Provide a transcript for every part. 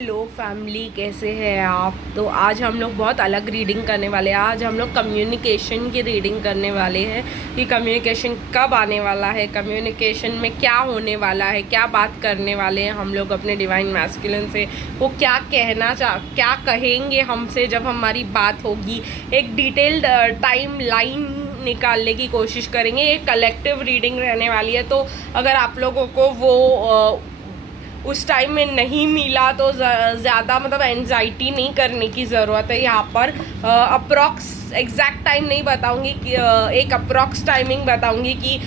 Hello family, कैसे हैं आप। तो आज हम लोग बहुत अलग रीडिंग करने वाले हैं। आज हम लोग कम्युनिकेशन की रीडिंग करने वाले हैं कि कम्युनिकेशन कब आने वाला है, कम्युनिकेशन में क्या होने वाला है, क्या बात करने वाले हैं हम लोग अपने डिवाइन मैस्कुलिन से, वो क्या क्या कहेंगे हमसे जब हमारी बात होगी। एक डिटेल्ड टाइम लाइन निकालने की कोशिश करेंगे। एक कलेक्टिव रीडिंग रहने वाली है, तो अगर आप लोगों को वो उस टाइम में नहीं मिला तो ज़्यादा मतलब एंजाइटी नहीं करने की ज़रूरत है। यहाँ पर अप्रॉक्स एग्जैक्ट टाइम नहीं बताऊंगी कि एक अप्रॉक्स टाइमिंग बताऊंगी कि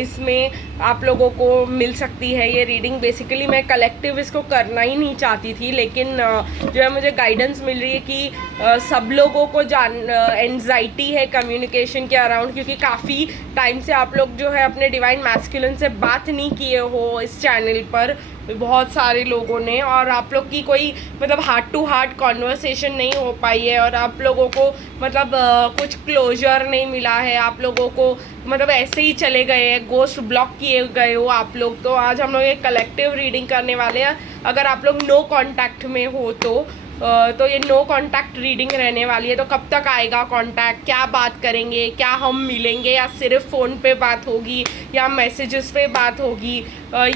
इसमें आप लोगों को मिल सकती है ये रीडिंग। बेसिकली मैं कलेक्टिव इसको करना ही नहीं चाहती थी, लेकिन जो है मुझे गाइडेंस मिल रही है कि सब लोगों को एंजाइटी है कम्युनिकेशन के अराउंड, क्योंकि काफ़ी टाइम से आप लोग जो है अपने डिवाइन मैस्कुलिन से बात नहीं किए हो इस चैनल पर, बहुत सारे लोगों ने, और आप लोग की कोई मतलब हार्ट टू हार्ट कॉन्वर्सेशन नहीं हो पाई है, और आप लोगों को मतलब कुछ क्लोजर नहीं मिला है। आप लोगों को मतलब ऐसे ही चले गए हैं, गोस्ट ब्लॉक किए गए हो आप लोग। तो आज हम लोग एक कलेक्टिव रीडिंग करने वाले हैं। अगर आप लोग नो कांटेक्ट में हो तो ये नो कांटेक्ट रीडिंग रहने वाली है। तो कब तक आएगा कांटेक्ट, क्या बात करेंगे, क्या हम मिलेंगे या सिर्फ फ़ोन पे बात होगी या मैसेजेस पे बात होगी,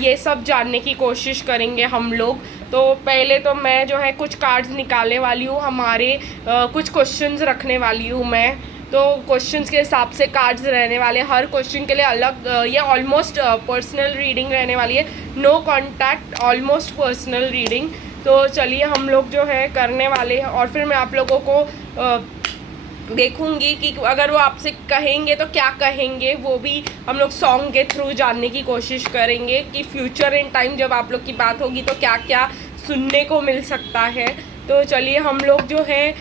ये सब जानने की कोशिश करेंगे हम लोग। तो पहले तो मैं जो है कुछ कार्ड्स निकालने वाली हूँ, हमारे कुछ क्वेश्चंस रखने वाली हूँ मैं। तो क्वेश्चंस के हिसाब से कार्ड्स रहने वाले हैं, हर क्वेश्चन के लिए अलग। ये ऑलमोस्ट पर्सनल रीडिंग रहने वाली है, no contact, almost personal reading. तो चलिए हम लोग जो है करने वाले हैं, और फिर मैं आप लोगों को देखूंगी कि अगर वो आपसे कहेंगे तो क्या कहेंगे, वो भी हम लोग सॉन्ग के थ्रू जानने की कोशिश करेंगे कि फ्यूचर इन टाइम जब आप लोग की बात होगी तो क्या क्या सुनने को मिल सकता है। तो चलिए हम लोग जो है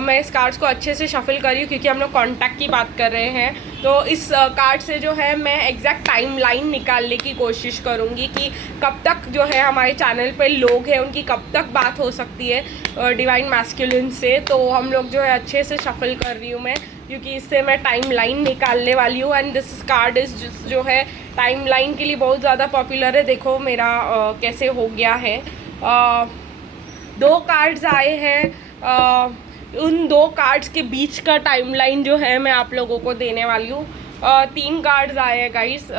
मैं इस कार्ड्स को अच्छे से शफल कर रही हूँ, क्योंकि हम लोग कॉन्टैक्ट की बात कर रहे हैं। तो इस कार्ड से जो है मैं एग्जैक्ट टाइम लाइन निकालने की कोशिश करूँगी कि कब तक जो है हमारे चैनल पे लोग हैं उनकी कब तक बात हो सकती है डिवाइन मैस्कुलिन से। तो हम लोग जो है अच्छे से शफल कर रही हूँ मैं, क्योंकि इससे मैं टाइम लाइन निकालने वाली हूँ। एंड दिस कार्ड इज जो है टाइम लाइन के लिए बहुत ज़्यादा पॉपुलर है। देखो मेरा कैसे हो गया है। दो कार्ड्स आए हैं, उन दो कार्ड्स के बीच का टाइमलाइन जो है मैं आप लोगों को देने वाली हूँ। तीन कार्ड्स आए हैं गाइस।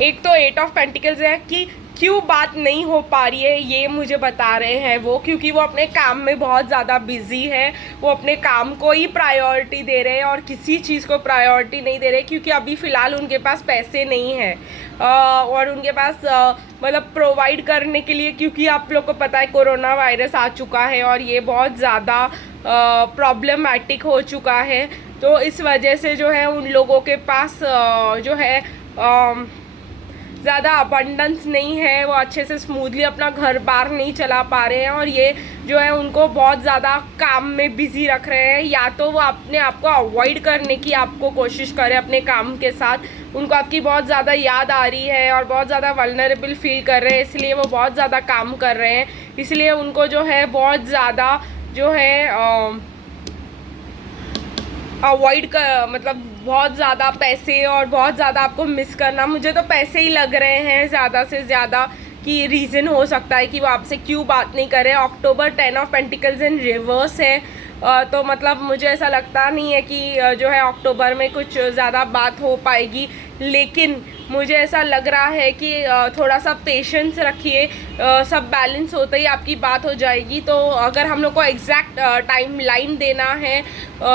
एक तो 8 ऑफ पेंटिकल्स है कि क्यों बात नहीं हो पा रही है, ये मुझे बता रहे हैं वो, क्योंकि वो अपने काम में बहुत ज़्यादा बिजी है। वो अपने काम को ही प्रायोरिटी दे रहे हैं और किसी चीज़ को प्रायोरिटी नहीं दे रहे, क्योंकि अभी फ़िलहाल उनके पास पैसे नहीं हैं और उनके पास मतलब प्रोवाइड करने के लिए, क्योंकि आप लोग को पता है कोरोना वायरस आ चुका है और ये बहुत ज़्यादा प्रॉब्लमेटिक हो चुका है। तो इस वजह से जो है उन लोगों के पास जो है ज़्यादा अबंडेंस नहीं है, वो अच्छे से स्मूथली अपना घर बार नहीं चला पा रहे हैं, और ये जो है उनको बहुत ज़्यादा काम में बिजी रख रहे हैं। या तो वो अपने आप को अवॉइड करने की आपको कोशिश करें अपने काम के साथ, उनको आपकी बहुत ज़्यादा याद आ रही है और बहुत ज़्यादा वल्नरेबल फील कर रहे हैं, इसलिए वो बहुत ज़्यादा काम कर रहे हैं। इसलिए उनको जो है बहुत ज़्यादा जो है अवॉइड कर मतलब बहुत ज़्यादा पैसे और बहुत ज़्यादा आपको मिस करना, मुझे तो पैसे ही लग रहे हैं ज़्यादा से ज़्यादा कि रीज़न हो सकता है कि वो आपसे क्यों बात नहीं कर रहे। अक्टूबर 10 ऑफ पेंटिकल्स इन रिवर्स है, तो मतलब मुझे ऐसा लगता नहीं है कि जो है अक्टूबर में कुछ ज़्यादा बात हो पाएगी, लेकिन मुझे ऐसा लग रहा है कि थोड़ा सा पेशेंस रखिए, सब बैलेंस होते ही आपकी बात हो जाएगी। तो अगर हम लोग को एग्जैक्ट टाइम लाइन देना है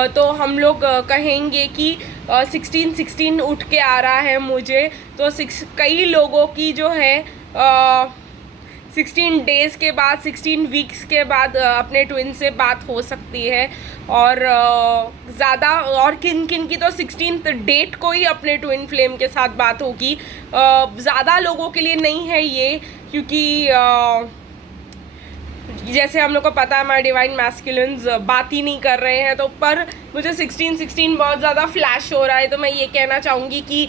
तो हम लोग कहेंगे कि 16 उठ के आ रहा है मुझे। तो कई लोगों की जो है 16 डेज़ के बाद, 16 वीक्स के बाद अपने ट्विन से बात हो सकती है। और ज़्यादा और किन किन की तो 16th डेट को ही अपने ट्विन फ्लेम के साथ बात होगी। ज़्यादा लोगों के लिए नहीं है ये, क्योंकि जैसे हम लोग को पता है हमारे डिवाइन मैस्कुलिन्स बात ही नहीं कर रहे हैं। तो पर मुझे 16 बहुत ज़्यादा फ्लैश हो रहा है। तो मैं ये कहना चाहूँगी कि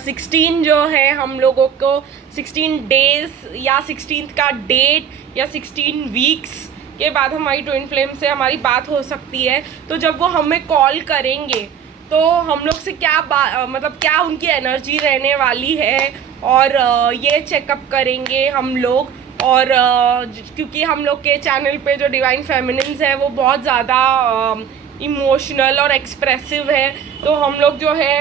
16 जो है हम लोगों को 16 डेज़ या 16th का डेट या 16 वीक्स के बाद हमारी ट्विन फ्लेम से हमारी बात हो सकती है। तो जब वो हमें कॉल करेंगे तो हम लोग से क्या मतलब क्या उनकी एनर्जी रहने वाली है, और ये चेकअप करेंगे हम लोग। और क्योंकि हम लोग के चैनल पे जो डिवाइन फेमिनिन्स है वो बहुत ज़्यादा इमोशनल और एक्सप्रेसिव है, तो हम लोग जो है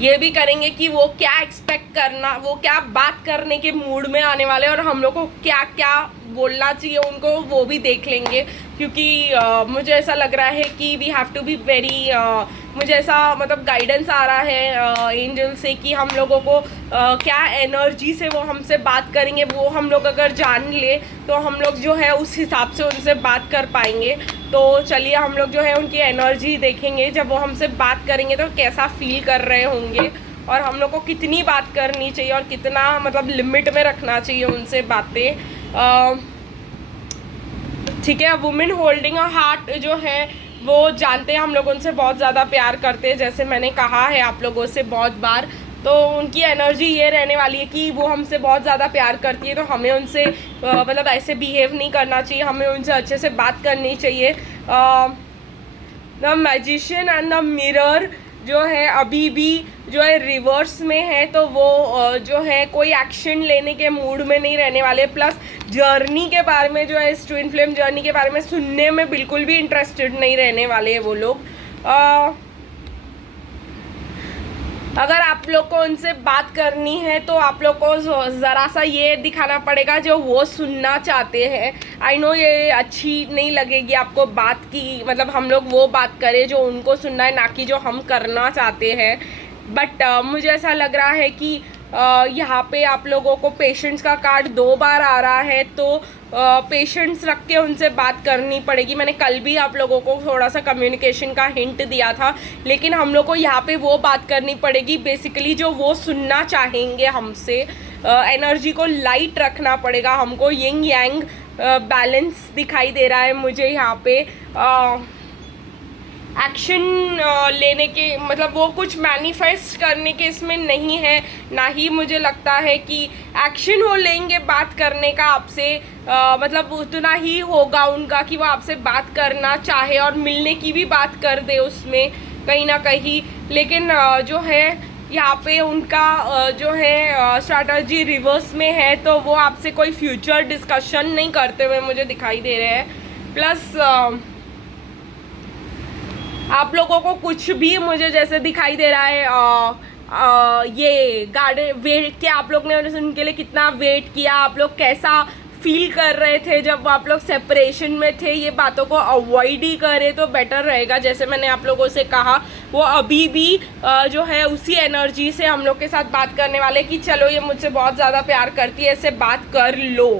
ये भी करेंगे कि वो क्या एक्सपेक्ट करना, वो क्या बात करने के मूड में आने वाले, और हम लोग को क्या क्या बोलना चाहिए उनको वो भी देख लेंगे। क्योंकि मुझे ऐसा लग रहा है कि we have to be very, मुझे ऐसा मतलब गाइडेंस आ रहा है एंजल से कि हम लोगों को क्या एनर्जी से वो हमसे बात करेंगे, वो हम लोग अगर जान ले तो हम लोग जो है उस हिसाब से उनसे बात कर पाएंगे। तो चलिए हम लोग जो है उनकी एनर्जी देखेंगे, जब वो हमसे बात करेंगे तो कैसा फील कर रहे होंगे, और हम लोग को कितनी बात करनी चाहिए और कितना मतलब लिमिट में रखना चाहिए उनसे बातें। ठीक है, वुमेन होल्डिंग अ हार्ट जो है वो जानते हैं हम लोग उनसे बहुत ज़्यादा प्यार करते हैं, जैसे मैंने कहा है आप लोगों से बहुत बार। तो उनकी एनर्जी ये रहने वाली है कि वो हमसे बहुत ज़्यादा प्यार करती है, तो हमें उनसे मतलब ऐसे बिहेव नहीं करना चाहिए, हमें उनसे अच्छे से बात करनी चाहिए। The magician and the mirror जो है अभी भी जो है रिवर्स में है, तो वो जो है कोई एक्शन लेने के मूड में नहीं रहने वाले। प्लस जर्नी के बारे में जो है ट्विन फ्लेम जर्नी के बारे में सुनने में बिल्कुल भी इंटरेस्टेड नहीं रहने वाले हैं वो लोग। अगर आप लोग को उनसे बात करनी है तो आप लोग को ज़रा सा ये दिखाना पड़ेगा जो वो सुनना चाहते हैं। आई नो ये अच्छी नहीं लगेगी आपको बात की, मतलब हम लोग वो बात करें जो उनको सुनना है, ना कि जो हम करना चाहते हैं। बट मुझे ऐसा लग रहा है कि यहाँ पे आप लोगों को पेशेंस का कार्ड 2 बार आ रहा है, तो पेशेंस रख के उनसे बात करनी पड़ेगी। मैंने कल भी आप लोगों को थोड़ा सा कम्युनिकेशन का हिंट दिया था, लेकिन हम लोग को यहाँ पे वो बात करनी पड़ेगी बेसिकली जो वो सुनना चाहेंगे हमसे। एनर्जी को लाइट रखना पड़ेगा हमको, यिंग यांग बैलेंस दिखाई दे रहा है मुझे यहाँ पे। एक्शन लेने के मतलब वो कुछ मैनिफेस्ट करने के इसमें नहीं है, ना ही मुझे लगता है कि एक्शन वो लेंगे बात करने का आपसे। मतलब उतना ही होगा उनका कि वो आपसे बात करना चाहे और मिलने की भी बात कर दे उसमें कहीं ना कहीं। लेकिन जो है यहाँ पे उनका जो है स्ट्रैटेजी रिवर्स में है, तो वो आपसे कोई फ्यूचर डिस्कशन नहीं करते हुए मुझे दिखाई दे रहे हैं। प्लस आप लोगों को कुछ भी मुझे जैसे दिखाई दे रहा है ये गार्डन वेट कि आप लोग ने उनके लिए कितना वेट किया, आप लोग कैसा फील कर रहे थे जब आप लोग सेपरेशन में थे, ये बातों को अवॉइड ही करें तो बेटर रहेगा। जैसे मैंने आप लोगों से कहा वो अभी भी जो है उसी एनर्जी से हम लोग के साथ बात करने वाले कि चलो ये मुझसे बहुत ज़्यादा प्यार करती है, इससे बात कर लो।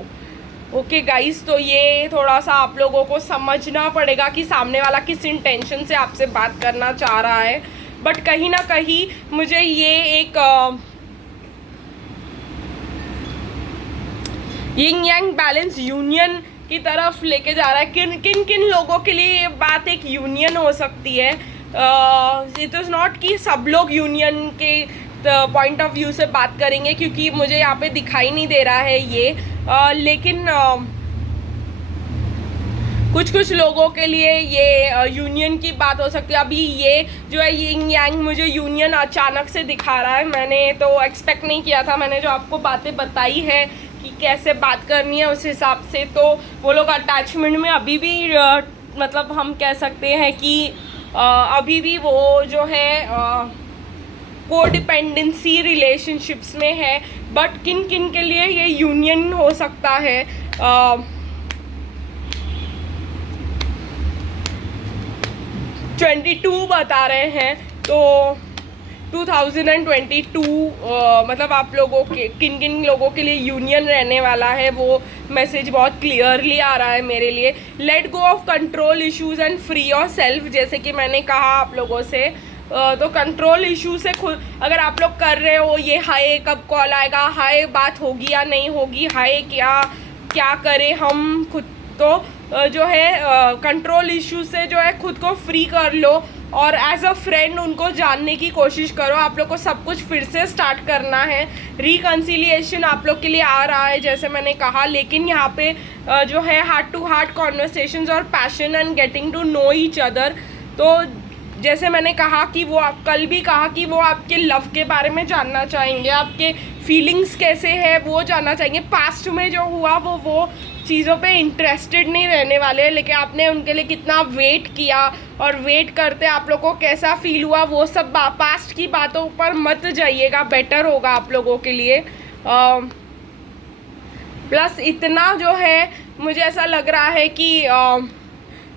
ओके गाइस, तो ये थोड़ा सा आप लोगों को समझना पड़ेगा कि सामने वाला किस इंटेंशन से आपसे बात करना चाह रहा है। बट कहीं ना कहीं मुझे ये एक यिंग यांग बैलेंस यूनियन की तरफ लेके जा रहा है। किन किन लोगों के लिए ये बात एक यूनियन हो सकती है। इट इज़ नॉट कि सब लोग यूनियन के पॉइंट ऑफ व्यू से बात करेंगे, क्योंकि मुझे यहाँ पे दिखाई नहीं दे रहा है ये। लेकिन कुछ लोगों के लिए ये यूनियन की बात हो सकती है। अभी ये जो है यिंग यांग मुझे यूनियन अचानक से दिखा रहा है, मैंने तो एक्सपेक्ट नहीं किया था। मैंने जो आपको बातें बताई है कि कैसे बात करनी है उस हिसाब से, तो वो लोग अटैचमेंट में अभी भी मतलब हम कह सकते हैं कि अभी भी वो जो है कोडिपेंडेंसी रिलेशनशिप्स में है। बट किन किन के लिए ये यूनियन हो सकता है। 22 बता रहे हैं, तो 2022 मतलब आप लोगों के किन किन लोगों के लिए यूनियन रहने वाला है वो मैसेज बहुत क्लियरली आ रहा है मेरे लिए। Let go of control issues and free your self, जैसे कि मैंने कहा आप लोगों से। तो कंट्रोल इशू से खुद अगर आप लोग कर रहे हो ये हाय कब कॉल आएगा, हाय बात होगी या नहीं होगी, हाय क्या करें हम खुद, तो जो है कंट्रोल इशू से जो है खुद को फ्री कर लो और एज अ फ्रेंड उनको जानने की कोशिश करो। आप लोग को सब कुछ फिर से स्टार्ट करना है। रिकन्सिलिएशन आप लोग के लिए आ रहा है जैसे मैंने कहा, लेकिन यहाँ पे जो है हार्ट टू हार्ट कॉन्वर्सेशंस और passion and getting to know each other, तो जैसे मैंने कहा कि वो कल भी कहा कि वो आपके लव के बारे में जानना चाहेंगे, आपके फीलिंग्स कैसे है वो जानना चाहेंगे, पास्ट में जो हुआ वो चीज़ों पे इंटरेस्टेड नहीं रहने वाले, लेकिन आपने उनके लिए कितना वेट किया और वेट करते आप लोग को कैसा फील हुआ, वो सब पास्ट की बातों पर मत जाइएगा, बेटर होगा आप लोगों के लिए। प्लस इतना जो है मुझे ऐसा लग रहा है कि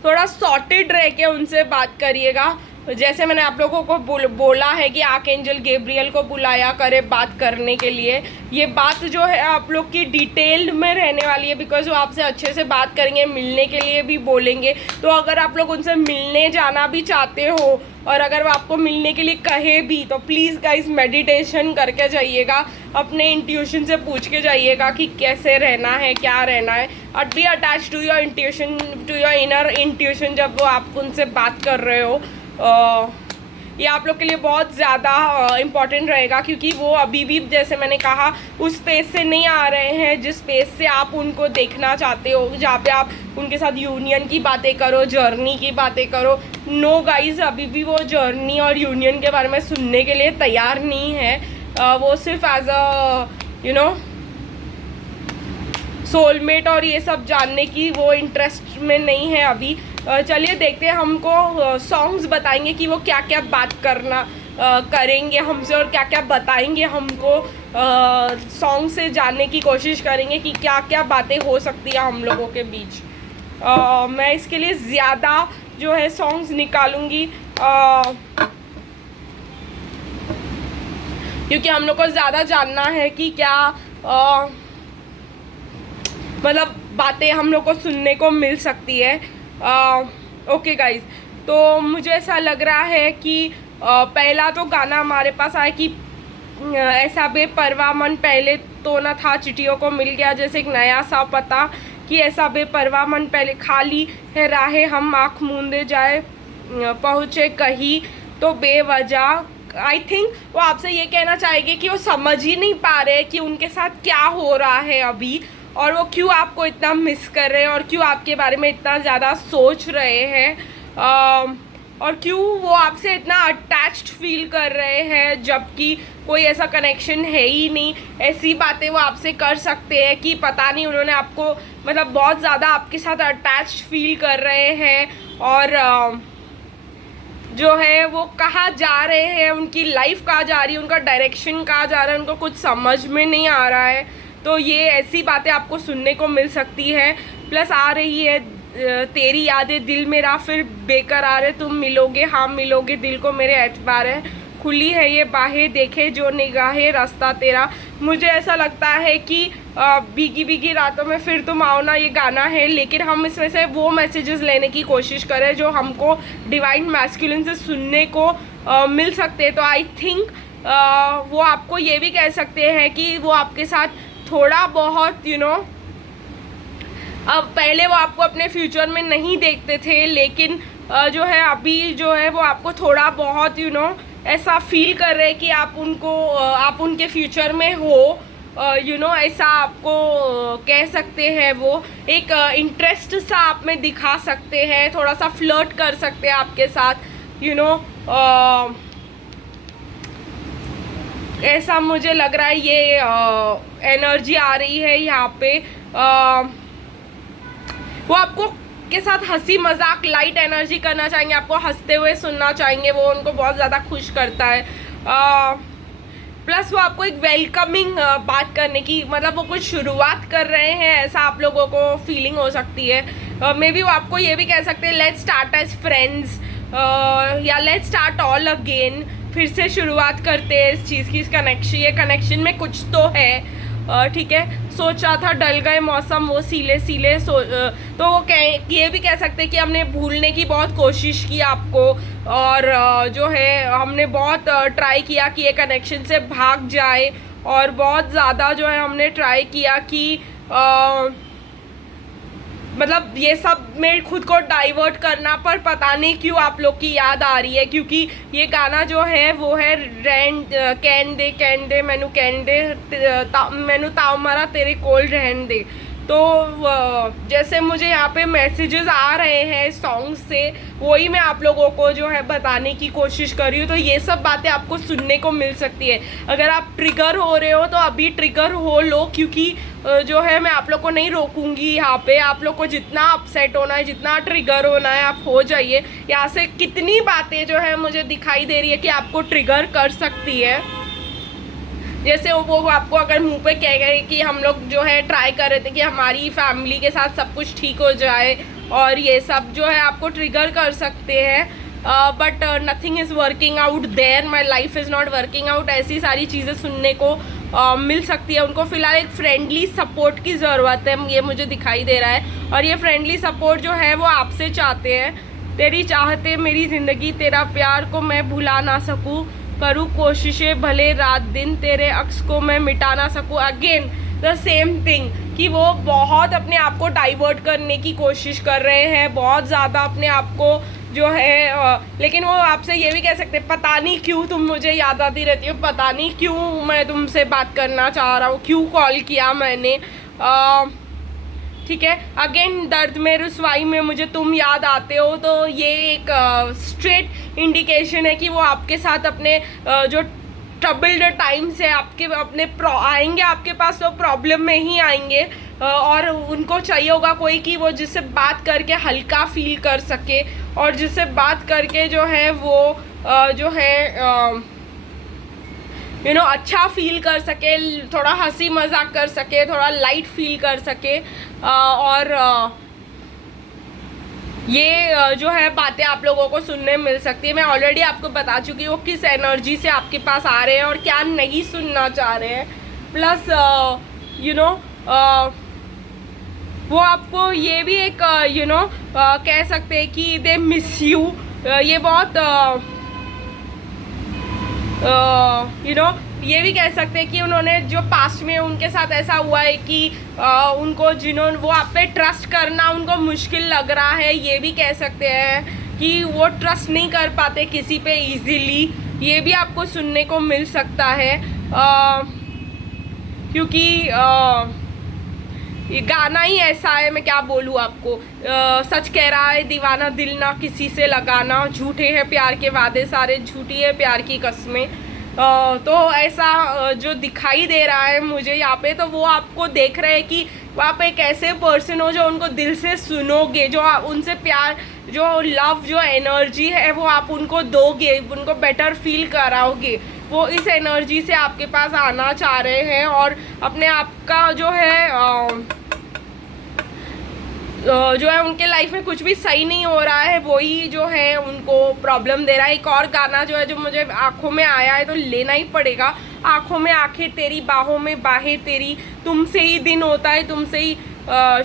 थोड़ा सॉर्टेड रह के उनसे बात करिएगा। जैसे मैंने आप लोगों को बोला है कि आर्कएंजल गैब्रियल को बुलाया करे बात करने के लिए, ये बात जो है आप लोग की डिटेल में रहने वाली है, बिकॉज वो आपसे अच्छे से बात करेंगे, मिलने के लिए भी बोलेंगे। तो अगर आप लोग उनसे मिलने जाना भी चाहते हो और अगर वो आपको मिलने के लिए कहे भी, तो प्लीज़ गाइस मेडिटेशन करके जाइएगा, अपने इंट्यूशन से पूछ के जाइएगा कि कैसे रहना है, क्या रहना है। और be attach to your intuition, to your inner intuition, जब वो आप उनसे बात कर रहे हो। ये आप लोग के लिए बहुत ज़्यादा इम्पॉर्टेंट रहेगा, क्योंकि वो अभी भी जैसे मैंने कहा उस स्पेस से नहीं आ रहे हैं जिस स्पेस से आप उनको देखना चाहते हो, जहाँ पे आप उनके साथ यूनियन की बातें करो, जर्नी की बातें करो। नो गाइज, अभी भी वो जर्नी और यूनियन के बारे में सुनने के लिए तैयार नहीं है। वो सिर्फ एज अ सोलमेट और ये सब जानने की वो इंटरेस्ट में नहीं है अभी। चलिए देखते हैं, हमको सॉन्ग्स बताएंगे कि वो क्या क्या बात करेंगे हमसे और क्या क्या बताएंगे हमको। सॉन्ग से जानने की कोशिश करेंगे कि क्या क्या बातें हो सकती है हम लोगों के बीच। मैं इसके लिए ज़्यादा जो है सॉन्ग्स निकालूंगी, क्योंकि हम लोग को ज़्यादा जानना है कि क्या मतलब बातें हम लोग को सुनने को मिल सकती है। ओके गाइज, तो मुझे ऐसा लग रहा है कि पहला तो गाना हमारे पास आया कि ऐसा बेपरवाह मन पहले तो न था, चिट्ठियों को मिल गया जैसे एक नया सा पता, कि ऐसा बेपरवाह मन पहले खाली है राहें हम आँख मूंदे जाए, पहुँचे कहीं तो बेवजह। आई थिंक वो आपसे ये कहना चाहेंगे कि वो समझ ही नहीं पा रहे कि उनके साथ क्या हो रहा है अभी, और वो क्यों आपको इतना मिस कर रहे हैं और क्यों आपके बारे में इतना ज़्यादा सोच रहे हैं, और क्यों वो आपसे इतना अटैच्ड फील कर रहे हैं जबकि कोई ऐसा कनेक्शन है ही नहीं। ऐसी बातें वो आपसे कर सकते हैं कि पता नहीं उन्होंने आपको मतलब बहुत ज़्यादा आपके साथ अटैच्ड फील कर रहे हैं, और जो है वो कहाँ जा रहे हैं, उनकी लाइफ कहाँ जा रही है, उनका डायरेक्शन कहाँ जा रहा है, उनको कुछ समझ में नहीं आ रहा है। तो ये ऐसी बातें आपको सुनने को मिल सकती है। प्लस आ रही है तेरी यादें दिल मेरा फिर बेकरार है, तुम मिलोगे हाँ मिलोगे दिल को मेरे एतबार है, खुली है ये बाहें देखे जो निगाहें रास्ता तेरा। मुझे ऐसा लगता है कि भीगी भीगी रातों में फिर तुम आओ ना ये गाना है, लेकिन हम इसमें से वो मैसेजेस लेने की कोशिश करें जो हमको डिवाइन मैस्कुलिन से सुनने को मिल सकते हैं। तो आई थिंक वो आपको ये भी कह सकते हैं कि वो आपके साथ थोड़ा बहुत अब पहले वो आपको अपने फ्यूचर में नहीं देखते थे, लेकिन जो है अभी जो है वो आपको थोड़ा बहुत ऐसा फील कर रहे हैं कि आप उनके फ्यूचर में हो, ऐसा आपको कह सकते हैं। वो एक इंटरेस्ट सा आप में दिखा सकते हैं, थोड़ा सा फ्लर्ट कर सकते हैं आपके साथ, ऐसा मुझे लग रहा है। ये एनर्जी आ रही है यहाँ पे। वो आपको के साथ हंसी मजाक लाइट एनर्जी करना चाहेंगे, आपको हंसते हुए सुनना चाहेंगे, वो उनको बहुत ज़्यादा खुश करता है। प्लस वो आपको एक वेलकमिंग बात करने की, मतलब वो कुछ शुरुआत कर रहे हैं ऐसा आप लोगों को फीलिंग हो सकती है। मे बी वो आपको ये भी कह सकते हैं लेट्स स्टार्ट एज फ्रेंड्स, या लेट्स स्टार्ट ऑल अगेन, फिर से शुरुआत करते हैं इस चीज़ की, इस कनेक्शन, ये कनेक्शन में कुछ तो है। ठीक है, सोचा था डल गए मौसम वो सीले सीले तो वो ये भी कह सकते हैं कि हमने भूलने की बहुत कोशिश की आपको, और जो है हमने बहुत ट्राई किया कि ये कनेक्शन से भाग जाए, और बहुत ज़्यादा जो है हमने ट्राई किया कि मतलब ये सब में खुद को डाइवर्ट करना, पर पता नहीं क्यों आप लोग की याद आ रही है, क्योंकि ये गाना जो है वो है कैन दे मैनू कैन दे मैनू ताव मारा तेरे कोल रहन दे। तो जैसे मुझे यहाँ पे मैसेजेस आ रहे हैं सॉन्ग से, वही मैं आप लोगों को जो है बताने की कोशिश कर रही हूँ। तो ये सब बातें आपको सुनने को मिल सकती है। अगर आप ट्रिगर हो रहे हो तो अभी ट्रिगर हो लो, क्योंकि जो है मैं आप लोग को नहीं रोकूंगी यहाँ पे। आप लोग को जितना अपसेट होना है, जितना ट्रिगर होना है, आप हो जाइए। यहाँ से कितनी बातें जो है मुझे दिखाई दे रही है कि आपको ट्रिगर कर सकती है। जैसे वो आपको अगर मुंह पे कह गए कि हम लोग जो है ट्राई कर रहे थे कि हमारी फैमिली के साथ सब कुछ ठीक हो जाए, और ये सब जो है आपको ट्रिगर कर सकते हैं, but nothing is working out there, my life is not working out, ऐसी सारी चीज़ें सुनने को मिल सकती है। उनको फ़िलहाल एक फ्रेंडली सपोर्ट की ज़रूरत है, ये मुझे दिखाई दे रहा है। और ये फ्रेंडली सपोर्ट जो है वो आपसे चाहते हैं। तेरी चाहते मेरी ज़िंदगी, तेरा प्यार को मैं भुला ना सकूँ, करूँ कोशिशें भले रात दिन, तेरे अक्स को मैं मिटा ना सकूँ। अगेन द सेम थिंग कि वो बहुत अपने आप को डाइवर्ट करने की कोशिश कर रहे हैं, बहुत ज़्यादा अपने आप को जो है लेकिन वो आपसे ये भी कह सकते हैं, पता नहीं क्यों तुम मुझे याद आती रहती हो, पता नहीं क्यों मैं तुमसे बात करना चाह रहा हूँ, क्यों कॉल किया मैंने। ठीक है, अगेन दर्द में रुसवाई में मुझे तुम याद आते हो। तो ये एक स्ट्रेट इंडिकेशन है कि वो आपके साथ अपने जो ट्रबल्ड टाइम्स है आपके अपने आएंगे आपके पास, तो प्रॉब्लम में ही आएंगे, और उनको चाहिए होगा कोई कि वो जिससे बात करके हल्का फील कर सके, और जिससे बात करके जो है वो जो है अच्छा फील कर सके, थोड़ा हंसी मजाक कर सके, थोड़ा लाइट फील कर सके। और ये जो है बातें आप लोगों को सुनने मिल सकती है। मैं ऑलरेडी आपको बता चुकी हूँ किस एनर्जी से आपके पास आ रहे हैं और क्या नहीं सुनना चाह रहे हैं। प्लस वो आपको ये भी एक कह सकते हैं कि दे मिस यू। ये बहुत ये भी कह सकते हैं कि उन्होंने जो पास्ट में उनके साथ ऐसा हुआ है कि उनको जिन्होंने वो आप पे ट्रस्ट करना उनको मुश्किल लग रहा है। ये भी कह सकते हैं कि वो ट्रस्ट नहीं कर पाते किसी पे इजीली। ये भी आपको सुनने को मिल सकता है, क्योंकि ये गाना ही ऐसा है, मैं क्या बोलूँ आपको। सच कह रहा है दीवाना दिल ना किसी से लगाना, झूठे हैं प्यार के वादे सारे, झूठी है प्यार की कस्में। तो ऐसा जो दिखाई दे रहा है मुझे यहाँ पे, तो वो आपको देख रहे हैं कि आप एक ऐसे पर्सन हो जो उनको दिल से सुनोगे, जो उनसे प्यार, जो लव, जो एनर्जी है वो आप उनको दोगे, उनको बेटर फील कराओगे। वो इस एनर्जी से आपके पास आना चाह रहे हैं, और अपने आप का जो है उनके लाइफ में कुछ भी सही नहीं हो रहा है, वही जो है उनको प्रॉब्लम दे रहा है। एक और गाना जो है जो मुझे आंखों में आया है तो लेना ही पड़ेगा। आंखों में आंखें तेरी, बाहों में बाहें तेरी, तुमसे ही दिन होता है तुमसे ही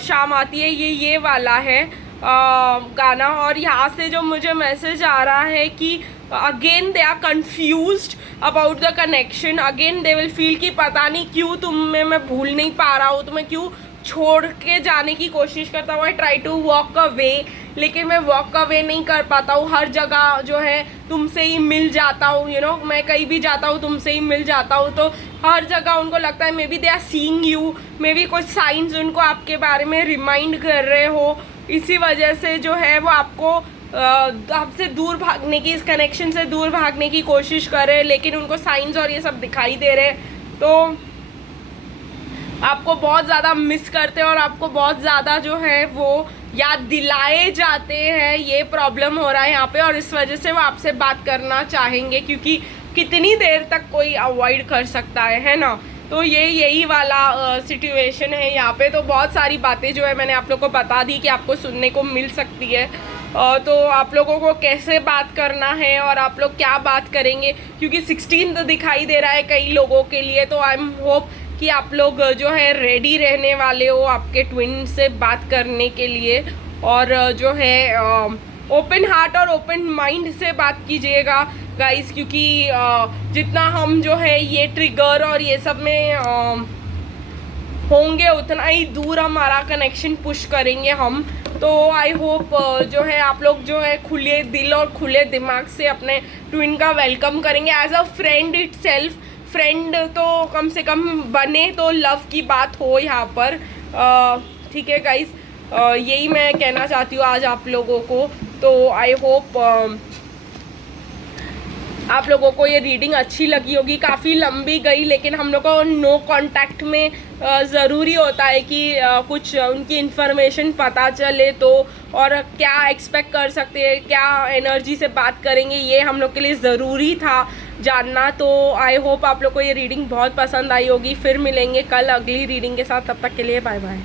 शाम आती है, ये वाला है गाना। और यहाँ से जो मुझे मैसेज आ रहा है कि again they are confused about the connection. Again they will feel कि पता नहीं क्यों तुम्हें मैं भूल नहीं पा रहा हूँ, तुम्हें क्यों छोड़ के जाने की कोशिश करता हूँ। I try to walk away, लेकिन मैं वॉक अवे नहीं कर पाता हूँ। हर जगह जो है तुमसे ही मिल जाता हूँ, मैं कहीं भी जाता हूँ तुमसे ही मिल जाता हूँ। तो हर जगह उनको लगता है maybe they are seeing you, maybe कुछ साइंस उनको आपके बारे में रिमाइंड कर रहे हो। इसी वजह से जो है वो आपको आपसे दूर भागने की, इस कनेक्शन से दूर भागने की कोशिश कर रहे हैं, लेकिन उनको साइंस और ये सब दिखाई दे रहे हैं। तो आपको बहुत ज़्यादा मिस करते हैं और आपको बहुत ज़्यादा जो है वो याद दिलाए जाते हैं। ये प्रॉब्लम हो रहा है यहाँ पे, और इस वजह से वो आपसे बात करना चाहेंगे, क्योंकि कितनी देर तक कोई अवॉइड कर सकता है ना। तो यही वाला सिचुएशन है यहाँ पे। तो बहुत सारी बातें जो है मैंने आप लोग को बता दी कि आपको सुनने को मिल सकती है। तो आप लोगों को कैसे बात करना है और आप लोग क्या बात करेंगे, क्योंकि 16 दिखाई दे रहा है कई लोगों के लिए। तो आई एम होप कि आप लोग जो है रेडी रहने वाले हो आपके ट्विन से बात करने के लिए, और जो है ओपन हार्ट और ओपन माइंड से बात कीजिएगा गाइस, क्योंकि जितना हम जो है ये ट्रिगर और ये सब में होंगे उतना ही दूर हमारा कनेक्शन पुश करेंगे हम। तो आई होप जो है आप लोग जो है खुले दिल और खुले दिमाग से अपने ट्विन का वेलकम करेंगे as a friend itself. Friend तो कम से कम बने तो लव की बात हो यहाँ पर। ठीक है गाइस, यही मैं कहना चाहती हूँ आज आप लोगों को। तो आई होप आप लोगों को ये रीडिंग अच्छी लगी होगी। काफ़ी लंबी गई, लेकिन हम लोग को नो कांटेक्ट में ज़रूरी होता है कि कुछ उनकी इन्फॉर्मेशन पता चले तो, और क्या एक्सपेक्ट कर सकते हैं, क्या एनर्जी से बात करेंगे, ये हम लोग के लिए ज़रूरी था जानना। तो आई होप आप लोग को ये रीडिंग बहुत पसंद आई होगी। फिर मिलेंगे कल अगली रीडिंग के साथ, तब तक के लिए बाय बाय।